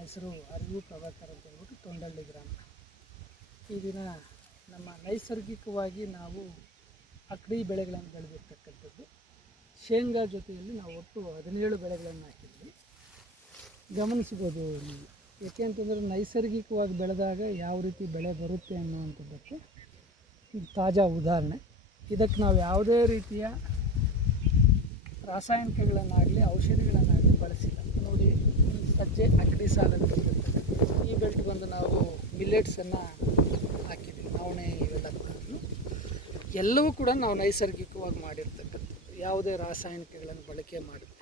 ಹೆಸರು ಅರಿವು ಪ್ರಭಾಕರ್ ಅಂತ ಹೇಳ್ಬಿಟ್ಟು ತೊಂಡಳ್ಳಿ ಗ್ರಾಮ. ಈ ದಿನ ನಮ್ಮ ನೈಸರ್ಗಿಕವಾಗಿ ನಾವು ಅಕ್ಕಡಿ ಬೆಳೆಗಳನ್ನು ಬೆಳೆದಿರ್ತಕ್ಕಂಥದ್ದು. ಶೇಂಗಾ ಜೊತೆಯಲ್ಲಿ ನಾವು ಒಟ್ಟು 17 ಬೆಳೆಗಳನ್ನು ಹಾಕಿದ್ವಿ. ಗಮನಿಸ್ಬೋದು ನೀವು, ಏಕೆ ಅಂತಂದರೆ ನೈಸರ್ಗಿಕವಾಗಿ ಬೆಳೆದಾಗ ಯಾವ ರೀತಿ ಬೆಳೆ ಬರುತ್ತೆ ಅನ್ನುವಂಥದ್ದಕ್ಕೆ ತಾಜಾ ಉದಾಹರಣೆ. ಇದಕ್ಕೆ ನಾವು ಯಾವುದೇ ರೀತಿಯ ರಾಸಾಯನಿಕಗಳನ್ನಾಗಲಿ ಔಷಧಿಗಳನ್ನಾಗಲಿ ಬಳಸಿಲ್ಲ. ನೋಡಿ, ಈ ಸಜ್ಜೆ ಅಕ್ಕಡಿ ಸಾಲಲ್ಲಿ ಬಂದಿರ್ತಕ್ಕಂಥ ಈ ಬೆಲ್ಟ್ ಬಂದು ನಾವು ಮಿಲ್ಲೆಟ್ಸನ್ನು ಹಾಕಿದ್ವಿ, ನವಣೆ ಇವೆಲ್ಲ ಕೂಡ ಎಲ್ಲವೂ ಕೂಡ ನಾವು ನೈಸರ್ಗಿಕವಾಗಿ ಮಾಡಿರ್ತಕ್ಕಂಥದ್ದು, ಯಾವುದೇ ರಾಸಾಯನಿಕಗಳನ್ನು ಬಳಕೆ ಮಾಡಿದೆ.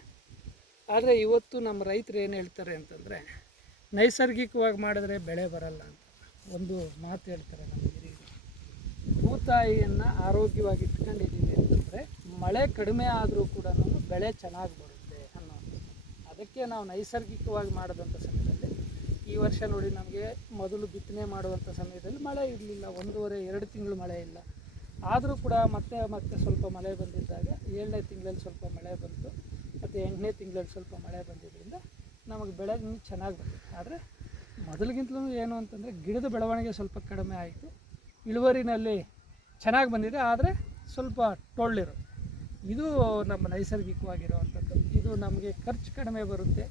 ಆದರೆ ಇವತ್ತು ನಮ್ಮ ರೈತರು ಏನು ಹೇಳ್ತಾರೆ ಅಂತಂದರೆ, ನೈಸರ್ಗಿಕವಾಗಿ ಮಾಡಿದ್ರೆ ಬೆಳೆ ಬರಲ್ಲ ಅಂತ ಒಂದು ಮಾತು ಹೇಳ್ತಾರೆ. ನಮ್ಮ ಹಿರಿಯರು ಭೂತಾಯಿಯನ್ನು ಆರೋಗ್ಯವಾಗಿ ಇಟ್ಕೊಂಡಿದ್ದೀವಿ ಅಂತಂದರೆ ಮಳೆ ಕಡಿಮೆ ಆದರೂ ಕೂಡ ಬೆಳೆ ಚೆನ್ನಾಗಿ ಬರುತ್ತೆ ಅನ್ನೋದು. ಅದಕ್ಕೆ ನಾವು ನೈಸರ್ಗಿಕವಾಗಿ ಮಾಡಿದಂಥ ಸಮಯದಲ್ಲಿ ಈ ವರ್ಷ ನೋಡಿ, ನಮಗೆ ಮೊದಲು ಬಿತ್ತನೆ ಮಾಡುವಂಥ ಸಮಯದಲ್ಲಿ ಮಳೆ ಇರಲಿಲ್ಲ, 1.5-2 ತಿಂಗಳು ಮಳೆ ಇಲ್ಲ. ಆದರೂ ಕೂಡ ಮತ್ತೆ ಸ್ವಲ್ಪ ಮಳೆ ಬಂದಿದ್ದಾಗ 7ನೇ ತಿಂಗಳಲ್ಲಿ ಸ್ವಲ್ಪ ಮಳೆ ಬಂತು, ಮತ್ತು 8ನೇ ತಿಂಗಳಲ್ಲಿ ಸ್ವಲ್ಪ ಮಳೆ ಬಂದಿದ್ದರಿಂದ ನಮಗೆ ಬೆಳೆ ಚೆನ್ನಾಗಿ ಬಂದಿದೆ. ಆದರೆ ಮೊದಲಿಗಿಂತಲೂ ಏನು ಅಂತಂದರೆ ಗಿಡದ ಬೆಳವಣಿಗೆ ಸ್ವಲ್ಪ ಕಡಿಮೆ ಆಯಿತು, ಇಳುವರಿನಲ್ಲಿ ಚೆನ್ನಾಗಿ ಬಂದಿದೆ, ಆದರೆ ಸ್ವಲ್ಪ ಟೊಳ್ಳಿರು. ಇದು ನಮ್ಮ ನೈಸರ್ಗಿಕವಾಗಿರುವಂಥದ್ದು. ಇದು ನಮಗೆ ಖರ್ಚು ಕಡಿಮೆ ಬರುತ್ತೆ,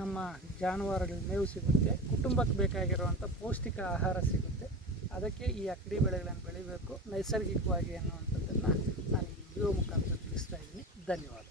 ನಮ್ಮ ಜಾನುವಾರುಗಳ ಮೇವು ಸಿಗುತ್ತೆ, ಕುಟುಂಬಕ್ಕೆ ಬೇಕಾಗಿರುವಂಥ ಪೌಷ್ಟಿಕ ಆಹಾರ ಸಿಗುತ್ತೆ. ಅದಕ್ಕೆ ಈ ಅಕ್ಕಡಿ ಬೆಳೆಗಳನ್ನು ಬೆಳಿಬೇಕು ನೈಸರ್ಗಿಕವಾಗಿ ಅನ್ನುವಂಥದ್ದನ್ನು ನಾನು ಈ ವಿಡಿಯೋ ಮುಖಾಂತರ ತಿಳಿಸ್ತಾ ಇದ್ದೀನಿ. ಧನ್ಯವಾದ.